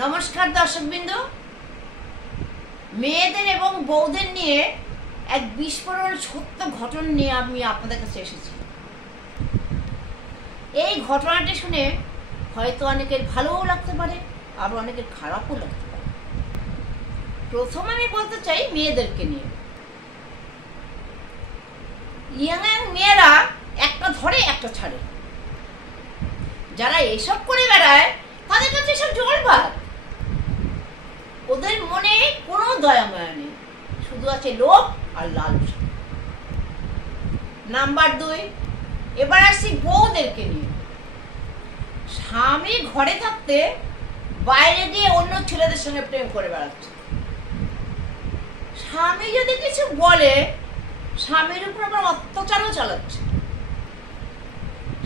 নমস্কার দর্শকবৃন্দ, মেয়েদের এবং বউদের নিয়ে এক বিস্ফোরণ সত্য ঘটনা নিয়ে আমি আপনাদের কাছে এসেছি। এই ঘটনাটি শুনে হয়তো অনেকের ভালোও লাগতে পারে, আবার অনেকের খারাপও লাগতে পারে। প্রথম আমি বলতে চাই মেয়েদেরকে নিয়ে। ইয়াং মেয়েরা একটা ধরে একটা ছাড়ে। যারা এসব করে বেড়ায় তাদের কাছে এসব জলভাত। ওদের মনে কোনো দয়া মায়া নেই, শুধু আছে লোভ আর লালসা। নাম্বার 2, এবার আসছি বউদেরকে নিয়ে। স্বামী ঘরে থাকতে বাইরে গিয়ে অন্য ছেলেদের সঙ্গে প্রেম করে বেড়াচ্ছে। স্বামী যদি কিছু বলে স্বামীর উপর আবার অত্যাচারও চালাচ্ছে।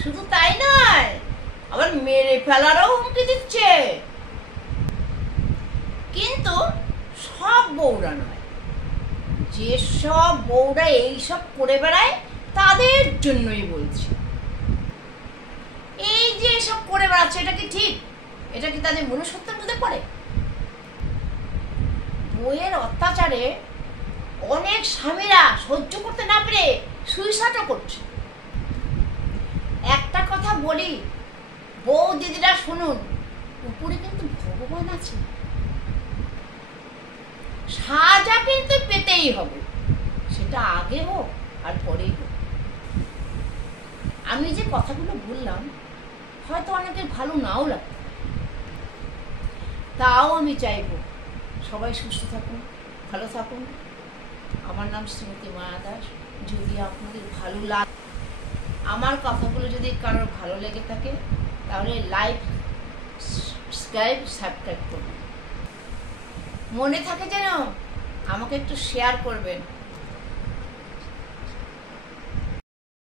শুধু তাই নয়, আবার মেরে ফেলারও হুমকি দিচ্ছে। কিন্তু সব বউরা নয়, যেসব বউরা এইসব করে বেড়ায় তাদের জন্যই বলছি। এই যে এসব করে বেড়াচ্ছে, এটা কি ঠিক? এটা কি তাদের মনুষ্যত্বের মধ্যে পড়ে? বউয়ের অত্যাচারে অনেক স্বামীরা সহ্য করতে না পেরে সুইসাইডও করছে। একটা কথা বলি, বউ দিদিরা শুনুন, উপরে কিন্তু ভগবান আছে। সাজা কিন্তু পেতেই হবে, সেটা আগে হোক আর পরেই হোক। আমি যে কথাগুলো বললাম হয়তো অনেকের ভালো নাও লাগবে, তাও আমি চাইব সবাই সুস্থ থাকুন, ভালো থাকুন। আমার নাম শ্রীমতী মায়া দাস। যদি আপনাদের ভালো লাগে, আমার কথাগুলো যদি কারোর ভালো লেগে থাকে, তাহলে লাইক, সাবস্ক্রাইব করুন। মনে থাকে যেন আমাকে একটু শেয়ার করবেন।